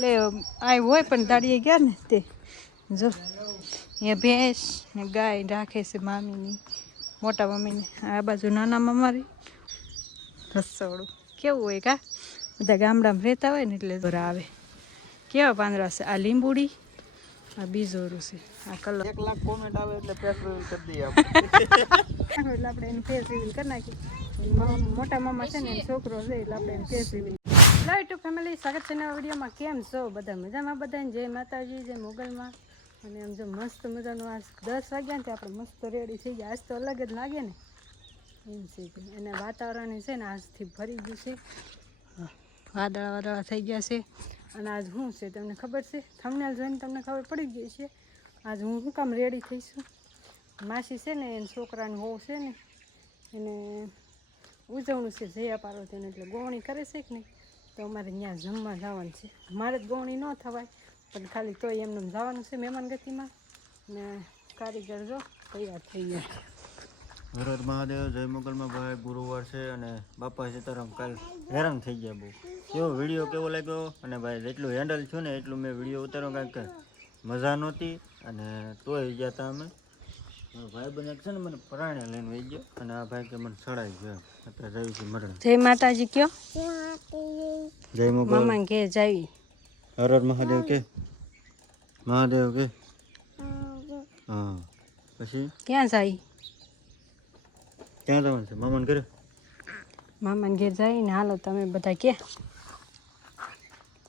લે આ હોય પણ દાડીએ ગયા ને તે જો અહીંયા ભેંસ ને ગાય રાખે છે મામીની મોટા મમ્મીને. આ બાજુ નાના મમ્મારી રસોડું કેવું હોય કા બધા ગામડામાં રહેતા હોય ને એટલે બરા આવે. કેવા પાંદડા છે આ લીંબુડી આ બીજોરું છે આ કલર 1 લાખ કોમેન્ટ આવે એટલે ફેસ રિવીલ કરી દઈએ એટલે આપણે એનું ફેસ રિવીલ કરી નાખીએ. મોટા મામા છે ને એનો છોકરો છે એટલે આપણે એનું face reveal. Hello YouTube family, સ્વાગત છે નવા વિડીયોમાં. કેમ છો બધા? મજામાં બધાને? જય માતાજી, જય મોગલમાં. અને આમ જો મસ્ત મજાનું આજ 10 વાગ્યા ને આપણે મસ્ત રેડી થઈ ગયા. આજ તો અલગ જ લાગે ને એમ છે. અને વાતાવરણ છે ને આજથી ભરી ગયું છે, વાદળા વાદળા થઈ ગયા છે. અને આજ શું છે તમને ખબર છે? થંબનેલ જોઈને તમને ખબર પડી ગઈ છે આજ હું શું કામ રેડી થઈશું. માસી છે ને એને છોકરાનું હોવ છે ને એને ઉજવણું છે જયા પાર્વતીને, એટલે ગોવણી કરે છે કે નહીં, તો અમારે ત્યાં જમવા જવાનું છે. મારે જ ગોવણી ન થવાય પણ ખાલી તોય એમને જવાનું છે મહેમાન ગતિમાં. ને કારીગર જો તૈયાર થઈ ગયા. હર હર મહાદેવ, જય મોગલમાં. ભાઈ ગુરુવાર છે અને બાપા સીતારામ કાલ હેરાન થઈ ગયા બહુ. કેવો વિડીયો કેવો લાગ્યો? અને ભાઈ જેટલું હેન્ડલ છું ને એટલું મેં વિડીયો ઉતાર્યો, કારણ કે મજા નહોતી અને તોય ગયા હતા અમે. ભાઈ બને છે ને મને પરાણે લઈને વહી ગયો અને આ ભાઈ કે મને ચડાઈ ગયો. અત્યારે જઈ છે મરણ. જય માતાજી કયો, જય મોગલ. મામા ઘેર જાવી. હર હર મહાદેવ કે મહાદેવ કે હા. પછી ક્યાં જાય? ક્યાં જવાનું છે? મામાને ઘરે. મામાને ઘેર જઈને હાલો તમે બધા કે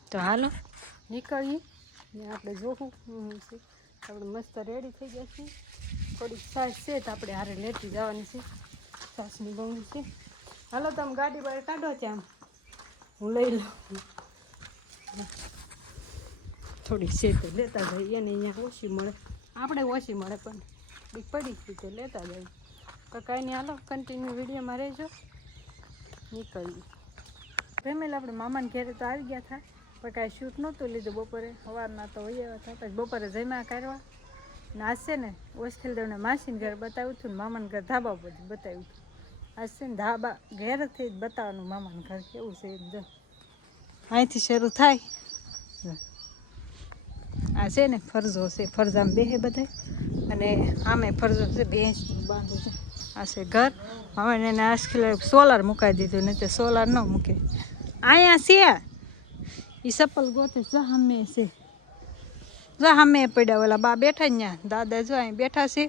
તો હાલો નીકળીએ. આપણે જોવું છે. આપણે મસ્ત રેડી થઈ ગયા છીએ. થોડીક સાસ છે તો આપણે હારે લેતી જવાની છે. સાસની બહુની છે. હાલો તમે ગાડી બહાર કાઢો ત્યાં, હું લઈ લઉં. થોડીક છે તો લેતા જઈએ. એને અહીંયા ઓછી મળે, આપણે ઓછી મળે પણ બીક પડી ગઈ તો લેતા જઈએ. તો કાંઈ નહીં, હાલો કન્ટિન્યુ વિડીયોમાં રહેજો. નીકળીએ. ફેમિલી આપણે મામાને ઘેરે તો આવી ગયા હતા પણ કાંઈ શૂટ નહોતું લીધું બપોરે. સવારના તો હોય એવા થતા બપોરે જમ્યા કરવા. ને આજ છે ને ઓસ્કેલદેવને માસીને ઘર બતાવ્યું હતું ને મામાને ઘર ધાબા ઉપર બતાવ્યું હતું. આજ છે ને ધાબા ઘેરથી જ બતાવવાનું મામાને ઘર કેવું છે એમ. જો અહીંથી શરૂ થાય. આ છે ને ફરજો છે, ફરજામાં બેહે બધા. અને આમે ફરજો છે, ભેંસ બાંધું છે. આ છે ઘર. હવે એને આજકાલ સોલાર મુકાઈ દીધું, નહીં તો સોલાર ન મૂકે. અહીંયા છે એ સપલ ગોતે જો સામે છે, જો સામે પડ્યા ઓલા બા બેઠા ને ત્યાં દાદા જો અહીં બેઠા છે.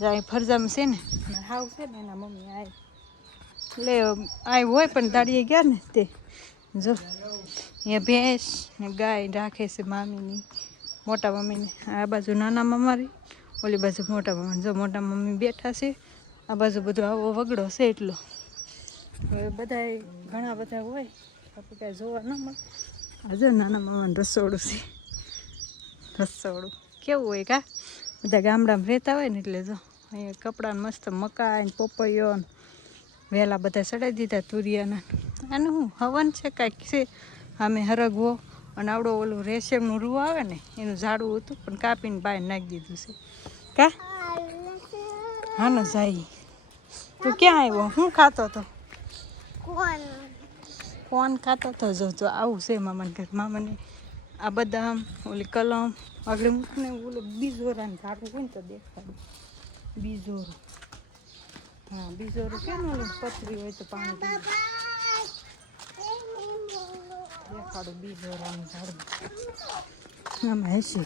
અહીં ફરજામાં છે ને હાવ છે ને એના મમ્મી આ લે આ હોય પણ દાડીએ ગયા ને તે જો અહીંયા ભેંસ ને ગાય રાખે છે મામીની મોટા મમ્મીને. આ બાજુ નાના મમ્મારી, ઓલી બાજુ મોટા મમ્મી. જો મોટા મમ્મી બેઠા છે. આ બાજુ બધું આવો વગડો છે એટલો. હવે બધા ઘણા બધા હોય આપણે કાંઈ જોવા ન મળે. આજે નાના મામાનું રસોડું છે. રસોડું કેવું હોય કા બધા ગામડામાં રહેતા હોય ને એટલે જો અહીંયા કપડાને મસ્ત મકાઈ ને પોપૈયો ને વહેલા બધા ચડાવી દીધા તુરિયાના. અને હું હવન છે કાંઈક છે આમે હરગવો. અને આવડો ઓલું રેશમનું રૂ આવે ને એનું ઝાડું હતું પણ કાપીને બહાર નાખી દીધું છે કા. હાનો જાય તું ક્યાં આવ્યો? શું ખાતો હતો? કોણ ખાતો હતો? જો આવું છે મામાને ઘર. મામાને આ બદામ ઓલી કલમ આગળ મૂકને ઓલું બીજોરાને ઝાડું હોય ને તો દેખાડું. બીજોરું, હા બીજોરું કેમ ઓલું પથરી હોય તો પાણી દેખાડું. બીજોરાનું ઝાડું આમાં હશે.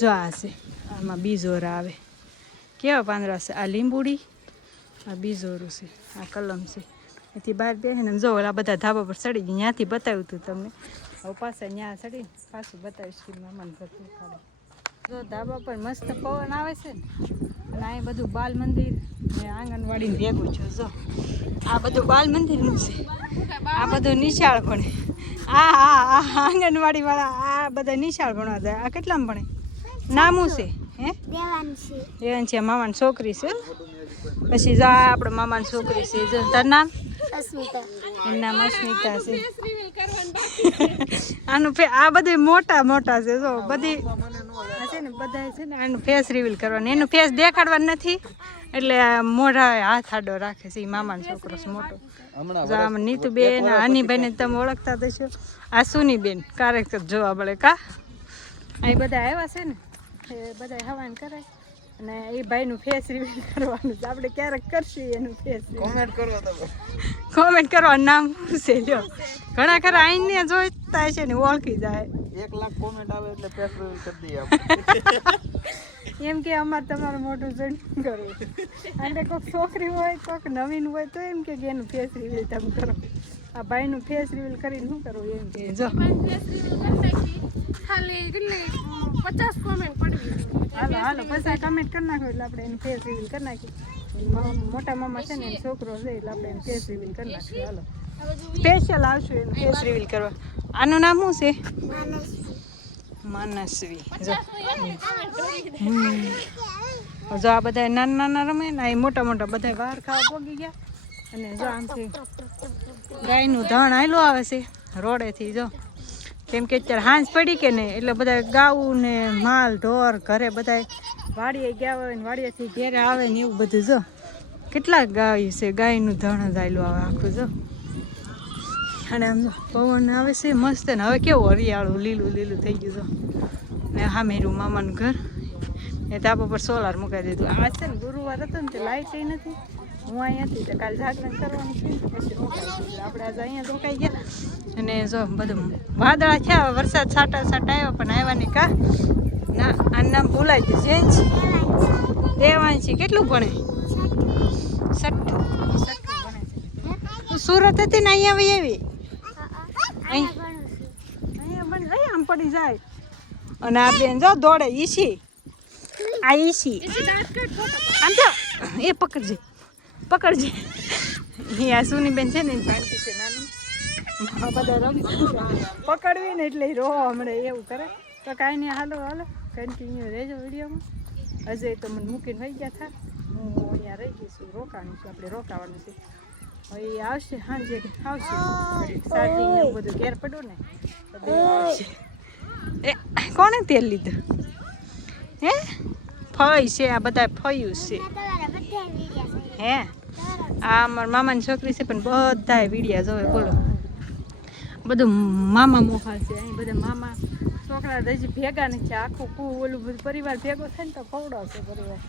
જો આ છે, આમાં બીજોરા આવે. કેવા પાંદડા છે? આ લીંબુડી આ બીજોરું છે, આ કલમ છે. એથી બહાર બેસીને જો ઓલા બધા ધાબા પર ચડી ગયા. ત્યાંથી બતાવ્યું હતું તમને. હવે પાછા ત્યાં ચડીને પાછું બતાવીશ કે મામાને ઘર દેખાડે. જો ધાબા પર મસ્ત પવન આવે છે ને. અને અહીં બધું બાલ મંદિર ને આંગણવાડીને ભેગું છે. જો આ બધું બાલ મંદિરનું છે. આ બધું નિશાળ ભણે. આ આંગણવાડીવાળા આ બધા નિશાળ ભણવા જાય. આ કેટલામાં ભણે? નામું છે હે દેવાન છે. મામાની છોકરી છે. પછી જા આપણે મામાની છોકરી છે. જો તાર નામ? અસ્મિતા. એનું નામ અસ્મિતા છે. આનું આ બધું મોટા મોટા છે. જો બધી છે ને બધા છે ને આનું ફેસ રિવીલ કરવાનું. એનું ફેસ દેખાડવાનું નથી. એટલે આ મોઢા હાથ આડો રાખે છે. એ મામાનો છોકરો છે મોટો. જો આમ નીતુબેન અનીભાઈને તમે ઓળખતા થશો. આ સુનીબેન ક્યારેક જોવા મળે કા. અહીં બધા આવ્યા છે ને એ બધા હવાન કરે અને એ ભાઈનું ફેસ રિવીલ કરવાનું છે. આપણે ક્યારેક કરશું એનું ફેસ કોમેન્ટ કરવા નામ શું છે લ્યો. ઘણા ખરા આઈને જોઈતા છે ને ઓળખી જાય. 1 લાખ કોમેન્ટ આવે એટલે ફેસ રિવીલ કરી દઈએ આપણે. એમ કે અમારે તમારું મોટું જણ કરવું અને કોઈક છોકરી હોય કોઈક નવીન હોય તો એમ કે એનું ફેસ રિવીલ તમે કરો. આ ભાઈનું ફેસ રિવીલ કરીને શું કરવું એમ કે જો હાલો હાલો પછી કમેન્ટ કરી નાખો એટલે આપણે એનું ફેસ રિવીલ કરી નાખીએ. મોટા મામા છે ને એનો છોકરો છે એટલે આપણે એનું ફેસ રિવીલ કરી નાખીએ. હાલો સ્પેશિયલ આવશું એનું ફેસ રિવીલ કરવા. આનું નામ શું છે? માનસવી. જો આ બધા નાના નાના રમે ને એ મોટા મોટા બધા વાર ખાવા પોગી ગયા. અને જો આમથી ગાયનું ધણ આયલું આવે છે રોડેથી. જો કેમ કે અત્યારે હાંજ પડી કે નહીં એટલે બધા ગાવું ને માલ ઢોર ઘરે બધા વાડીએ ગયા હોય ને વાડીએથી ઘેરે આવે ને એવું બધું. જો કેટલાક ગાય છે ગાયનું ધણ જ આયલું આવે આખું. જો અને આમ પવન આવે છે મસ્ત ને હવે કેવું હરિયાળું લીલું લીલું થઈ ગયું. જો ને હા મેરું મામાનું ઘર એ ધાબા પર સોલાર મુકાઈ દીધું. આ છે ને ગુરુવાર હતો ને તે લાઇટ નથી. હું અહીંયા હતી તો કાલે જાગરણ કરવાનું છે પછી રોકાઈ આપણે આજે અહીંયા રોકાઈ ગયા. અને જો બધું વાદળા થયા વરસાદ છાંટા છાંટા આવ્યા પણ આવ્યા નહીં કા. ના આનું નામ ભૂલાઈ ગયું. જેન્સ દેવાંશી કેટલું ભણે? 6ઠું ભણે છે. સુરત હતી ને અહીંયા આવી આવી અહીંયા ભણે આમ પડી જાય. અને આ બેન જો દોડે ઈશી આ ઈશી આમ તો એ પકડજે પકડજે. અહીંયા સુનીબેન છે ને ભાંતી છે નાની બધા રમી પકડવી ને એટલે રો હમણાં એવું કરે. તો કાંઈ નહીં હાલો હાલો કન્ટિન્યુ રહેજો વિડીયોમાં. હજે તો મને મૂકીને વહી ગયા થા. હું અહીંયા રહી જઈશું રોકાવાનું છે આપણે રોકાવાનું છે. હવે એ આવશે સાંજે આવશે ચાર્જિંગ એવું બધું ઘેર પડ્યું ને તો બે આવશે. એ કોણે તેલ લીધું હે? ફઈ છે આ બધા ફયું છે હે. આ અમારા મામાની છોકરી છે પણ બધા વિડિયા જોવે. બોલો બધું મામા મોખા છે અહીં બધા મામા છોકરા હજી ભેગા નથી. આખું ઓલું બધું પરિવાર ભેગો થાય ને તો ખવડાવશે પરિવાર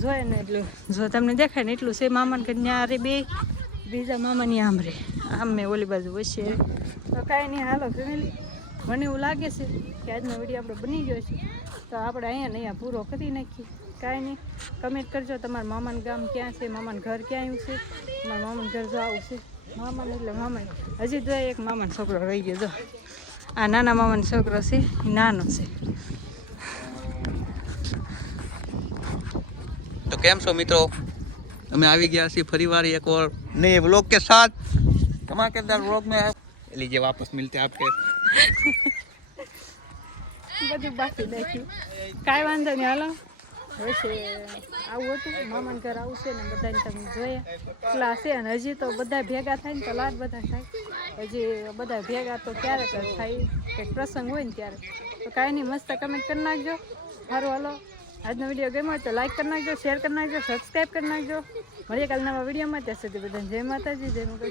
જોઈએ ને એટલું. જો તમને દેખાય ને એટલું છે. મામાને કે ત્યાં રે બે બીજા મામાની આમ રે આમ મેં ઓલી બાજુ વચ્ચે. તો કાંઈ નહીં હાલો ફેમિલી. મને એવું લાગે છે કે આજનો વિડીયો આપણો બની ગયો છે તો આપણે અહીંયા ને અહીંયા પૂરો કરી નાખીએ. કાંઈ નહીં કમેન્ટ કરજો તમારા મામાનું ગામ ક્યાં છે, મામાનું ઘર ક્યાં આવ્યું છે. મારા મામાનું ઘર જો આવું છે. મામાને એટલે મામાને હજી તો એક મામાનો છોકરો રહી ગયો. જો આ નાના મામાનો છોકરો છે એ નાનો છે. तो केम छो मित्रों અમે આવી ગયા છીએ ફરીવાર એક और नए व्लॉग के साथ धमाकेदार व्लॉग में लीजिए वापस मिलते हैं आपके બધું બાકી નાખ્યું. કાંઈ વાંધો નહીં હાલો. હશે આવું હતું મામાને ઘર આવું છે ને બધાને તમે જોયા એટલા છે. અને હજી તો બધા ભેગા થાય ને તો લાડ બધા થાય. હજી બધા ભેગા તો ક્યારેક જ થાય કંઈક પ્રસંગ હોય ને ત્યારે. તો કાંઈ નહીં મસ્ત કમેન્ટ કરી નાખજો. સારું હાલો આજનો વિડીયો ગમ્યો હોય તો લાઈક કરી નાખજો, શેર કરી નાખજો, સબસ્ક્રાઈબ કરી નાખજો. મળીએ કાલે નવા વિડીયોમાં. ત્યાં સુધી બધાને જય માતાજી, જય મુગલ.